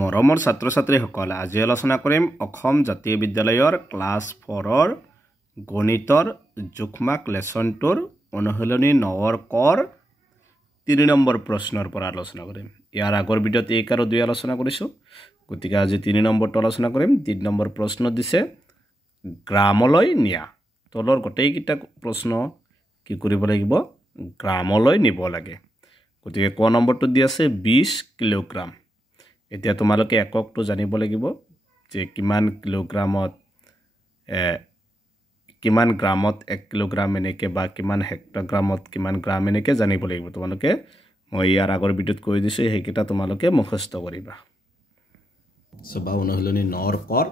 মৰমৰ ছাত্ৰ-ছাত্ৰীসকল আজি আলোচনা কৰিম অসম জাতীয় বিদ্যালয়ৰ ক্লাছ 4ৰ গণিতৰ জোখমাক লেসনটোৰ অনুশীলনী 9ৰ কৰ 3 নম্বৰ প্ৰশ্নৰ পৰা আলোচনা কৰিম। ইয়াৰ আগৰ ভিডিঅ'ত 1 আৰু 2 আলোচনা কৰিছো, গতিকে আজি 3 নম্বৰটো আলোচনা কৰিম। 3 নম্বৰ প্ৰশ্ন দিছে গ্ৰামলৈ নিয়া। তলৰ গোটেইকেইটা প্ৰশ্ন কি কৰিব লাগিব? গ্ৰামলৈ নিব লাগে। গতিকে ক নম্বৰটো দি আছে 20 কিলোগ্ৰাম। এতিয়া তোমালোকে এককটো জানিব লাগিব যে কিমান কিলোগ্ৰামত কিমান গ্ৰামত 1 কিলোগ্ৰাম এনেকে বা কিমান হেক্টগ্ৰামত কিমান গ্ৰাম এনেকে জানিব লাগিব। তোমালোকে মই ইয়াৰ আগৰ ভিডিঅ'ত কৈ দিছো, সেইকেইটা তোমালোকে মুখস্থ কৰিবা। সবা অনুশীলনী 9ৰ কৰ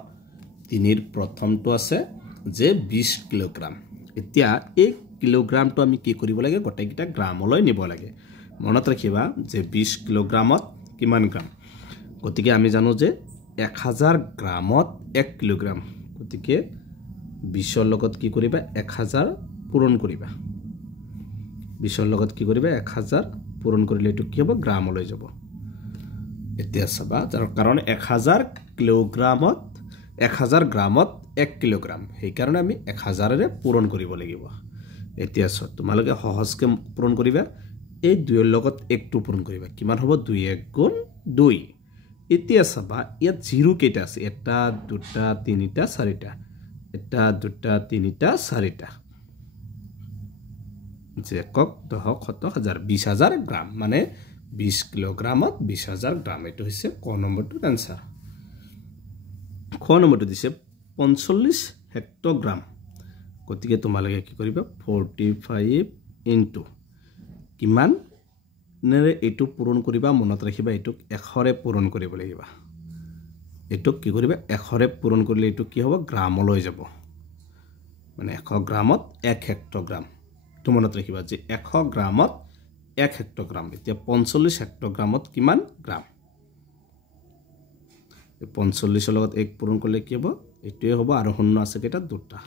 3ৰ প্ৰথমটো আছে যে 20 কিলোগ্ৰাম। এতিয়া এই কিলোগ্ৰামটো আমি কি কৰিব লাগে? গোটেইকেইটা গ্ৰামলৈ নিব লাগে। মনত ৰাখিবা যে 20 কিলোগ্ৰামত কিমান গ্ৰাম। গতিকে আমি জানো যে 1000 গ্ৰামত 1 কিলোগ্ৰাম। গতিকে 20ৰ লগত কি কৰিবা? 1000 পূৰণ কৰিবা। 20ৰ লগত কি কৰিবা? 1000 পূৰণ কৰিলে এটো কি হ'ব? গ্ৰামলৈ যাব। এতিয়া চাবা, যাৰ কাৰণ 1000 কিলোগ্ৰামত 1000 গ্ৰামত 1 কিলোগ্ৰাম, সেই কাৰণে আমি 1000ৰে পূৰণ কৰিব লাগিব। এতিয়া তোমালোকে সহজকে পূৰণ কৰিবা। এই 2ৰ লগত 1টো পূৰণ কৰিবা। কিমান হ'ব? 2 1 গুণ 2। এতিয়া চাবা ইয়াত 0 কেইটা আছে? 1 2 3 4টা। 1 2 3 4টা। যে একক দশক শতক হাজাৰ 20000 গ্ৰাম, মানে 20 কিলোগ্ৰামত 20000 গ্ৰাম। এইটো হৈছে ক নম্বৰটোৰ আনসাৰ। খ নম্বৰটো দিছে 45 হেক্টগ্ৰাম। গতিকে তোমালোকে কি কৰিবা? 45 ইনটু কিমান নেৰে এইটো পূৰণ কৰিবা। মনত ৰাখিবা এইটোক 100ৰে পূৰণ কৰিব লাগিব। এইটোক কি কৰিবা? 100ৰে পূৰণ কৰিলে এইটো কি হ'ব? গ্ৰামলৈ যাব। মানে 100 গ্ৰামত 1 হেক্টগ্ৰাম। তো মনত ৰাখিবা যে 100 গ্ৰামত 1 হেক্টগ্ৰাম। এতিয়া 45 হেক্টগ্ৰামত কিমান গ্ৰাম? 45ৰ লগত 1 পূৰণ কৰিলে কি হ'ব? এইটোৱে হ'ব, আৰু শূন্য আছে কেইটা? 2টা।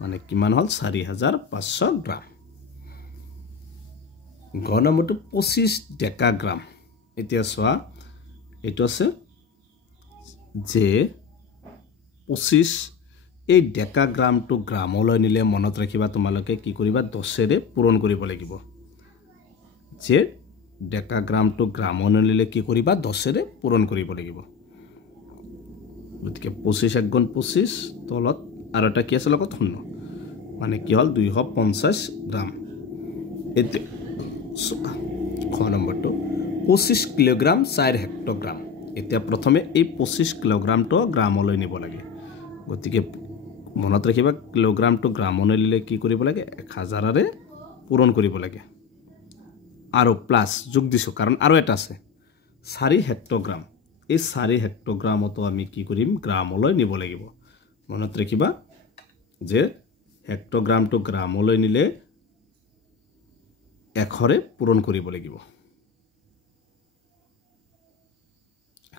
মানে কিমান হ'ল? 4500 গ্ৰাম। ঘ নম্বৰটো 25 ডেকাগ্ৰাম। এতিয়া চোৱা, এইটো আছে যে 25 এই ডেকাগ্ৰামটো গ্ৰামলৈ নিলে মনত ৰাখিবা তোমালোকে কি কৰিবা? 10ৰে পূৰণ কৰিব লাগিব। যে ডেকাগ্ৰামটো গ্ৰামলৈ নিলে কি কৰিবা? 10ৰে পূৰণ কৰিব লাগিব। গতিকে 25 1 গুণ 25, তলত আৰু এটা কি আছে? লগত শূন্য, মানে কি হ'ল? 250 গ্ৰাম। এতিয়া খ নম্বৰটো 25 কিলোগ্ৰাম 4 হেক্টগ্ৰাম। এতিয়া প্ৰথমে এই 25 কিলোগ্ৰামটো গ্ৰামলৈ নিব লাগে। গতিকে মনত ৰাখিবা কিলোগ্ৰামটো গ্ৰামলৈ নিলে কি কৰিব লাগে? 1000ৰে পূৰণ কৰিব লাগে। আৰু প্লাছ যোগ দিছো, কাৰণ আৰু এটা আছে 4 হেক্টগ্ৰাম। এই 4 হেক্টগ্ৰামতো আমি কি কৰিম? গ্ৰামলৈ নিব লাগিব। মনত ৰাখিবা যে হেক্টগ্ৰামটো গ্ৰামলৈ নিলে 100ৰে পূৰণ কৰিব লাগিব।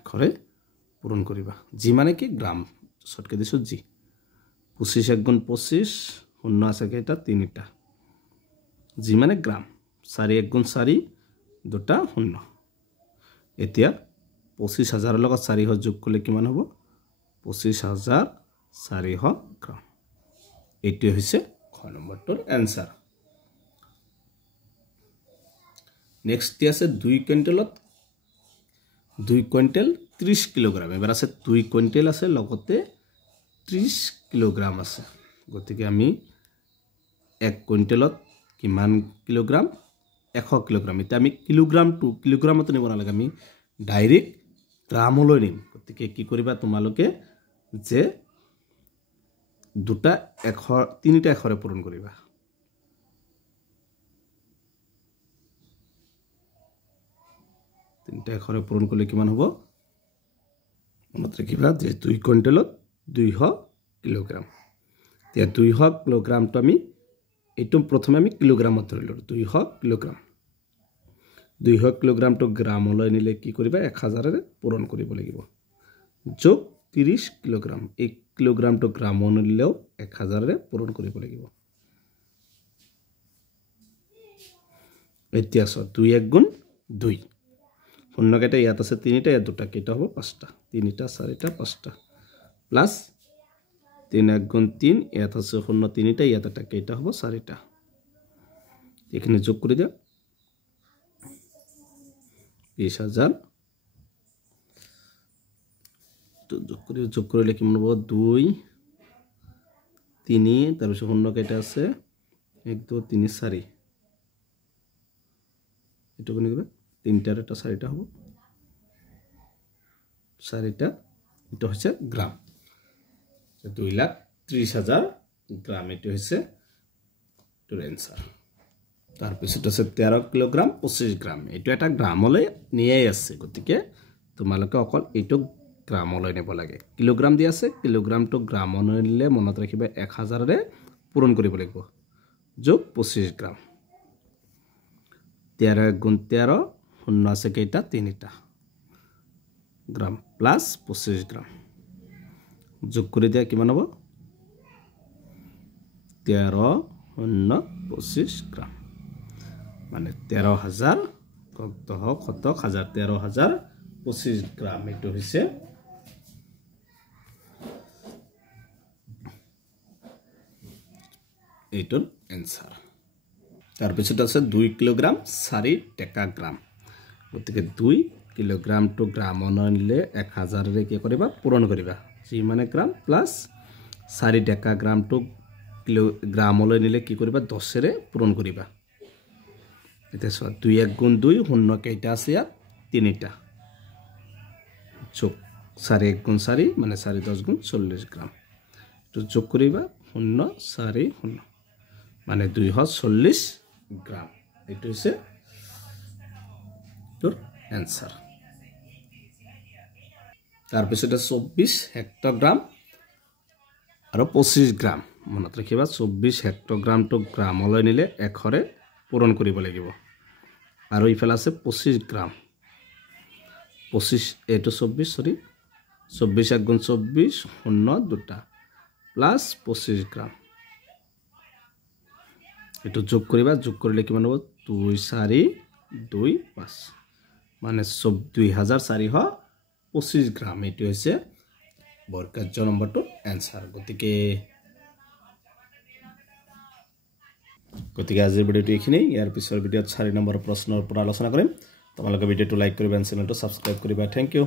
100ৰে পূৰণ কৰিবা। জি মানে কি? গ্ৰাম। চটকে দিছো জি। 25 1 গুণ 25, শূন্য আছে কেইটা? 3টা। জি মানে গ্ৰাম। 4 1 গুণ 4, 2টা শূন্য। এতিয়া 25000ৰ লগত 400 যোগ কৰিলে কিমান হ'ব? 25400 গ্ৰাম। এইটোৱে হৈছে খ নম্বৰটোৰ এনসাৰ। নেক্সট আছে 2 কুইণ্টেলত 2 কুইণ্টেল 30 কিলোগ্ৰাম। এবাৰ আছে 2 কুইণ্টেল আছে, লগতে 30 কিলোগ্ৰাম আছে। গতিকে আমি 1 কুইণ্টেলত কিমান কিলোগ্ৰাম? 100 কিলোগ্ৰাম। এতিয়া আমি কিলোগ্ৰামতো নিব নালাগে, আমি ডাইৰেক্ট গ্ৰামলৈ নিম। গতিকে কি কৰিবা তোমালোকে? যে 3টা 100ৰে পূৰণ কৰিবা। 3টা 100ৰে পূৰণ কৰিলে কিমান হ'ব? মনত ৰাখিবা যে 2 কুইণ্টেলত 200 কিলোগ্ৰাম। এতিয়া 200 কিলোগ্ৰামটো আমি এইটো প্ৰথমে আমি কিলোগ্ৰামত ধৰিলো। 200 কিলোগ্ৰাম। 200 কিলোগ্ৰামটো গ্ৰামলৈ নিলে কি কৰিবা? 1000ৰে পূৰণ কৰিব লাগিব। যোগ 30 কিলোগ্ৰাম। এই কিলোগ্ৰামটো গ্ৰামলৈ নিলেও 1000ৰে পূৰণ কৰিব লাগিব। এতিয়া 2 1 গুণ 2, শূন্যকেইটা ইয়াত আছে 3টা ইয়াত 2টা কেইটা হ'ব 5টা 3টা 4টা 5টা প্লাস 3 1 গুণ 3 ইয়াত আছে শূন্য 3টা ইয়াত এটা কেইটা হ'ব 4টা এখানে যোগ করে দাও 20000 তো যোগ করলে কি মনে হবে 2 3 তারপর শূন্য কেটে আছে 1 2 3 4 এটুকু নিবে 3টার একটা 4টা হবে 4টা এটা হচ্ছে গ্রাম 2,30,000 গ্রাম এটা হচ্ছে তোর অ্যানসার তারপর এটা হচ্ছে 13 কিলোগ্রাম 25 গ্রাম এটা একটা গ্রাম হলে নিয়ে আসছে গতিকে তোমালোকে অকল এইটো গ্রাম হলে নেব লাগে কিলোগ্রাম দি আছে কিলোগ্রাম টু গ্রাম নিলে মনত ৰাখিবা 1000 ৰে পূৰণ কৰিব লাগিব যোগ 25 গ্রাম 13 গুণ 13 শূন্য আছে কেইটা 3টা গ্রাম প্লাস 25 গ্রাম যোগ কৰি দিয়া কিমান হ'ব 13 শূন্য 25 গ্ৰাম মানে 13000 কত হাজাৰ 13000 25 গ্ৰাম এটো হৈছে এইটোৰ অ্যানসাৰ তাৰপিছত আছে 2 কিলোগ্ৰাম 4 ডেকাগ্ৰাম গতিকে 2 কিলোগ্ৰাম টু গ্ৰাম নিলে 1000 ৰে কি কৰিবা পূৰণ কৰিবা যি মানে গ্ৰাম প্লাস 4 ডেকাগ্ৰাম টু কিলোগ্ৰাম নিলে কি কৰিবা 10 ৰে পূৰণ কৰিবা এটা 2 1 গুণ 2 শূন্য কেইটা আছে ইয়াত 3টা যোগ 4 1 গুণ 4 মানে 4 10 গুণ 40 গ্রাম তো যোগ কৰিবা শূন্য 4 শূন্য মানে 240 গ্রাম এটা হচ্ছে তোর অ্যানসার তারপিছত 24 হেক্টগ্রাম আর 25 গ্রাম মনত রাখিবা 24 হেক্টগ্রাম টু গ্রাম লৈ নিলে 100 ৰে পূৰণ কৰিব লাগিব আৰু ইফালে আছে 25 গ্রাম 25 এটো 24 সরি 24 1 গুণ 24 শূন্য 2টা প্লাস 25 গ্রাম এটো যোগ কৰিবা যোগ কৰিলে কিমান হ'ব 2 4 2 5 মানে 2425 গ্ৰাম এটো হৈছে বৰ্গকাৰ্য নম্বৰটো অ্যানসাৰ গতিকে আজিৰ ভিডিওটো এইখিনি ইয়াৰ পিছৰ ভিডিওত 4 নম্বৰ প্ৰশ্নৰ ওপৰত আলোচনা কৰিম তোমালোকে ভিডিওটো লাইক কৰিবা চেনেলটো সাবস্ক্ৰাইব কৰিবা থ্যাংক ইউ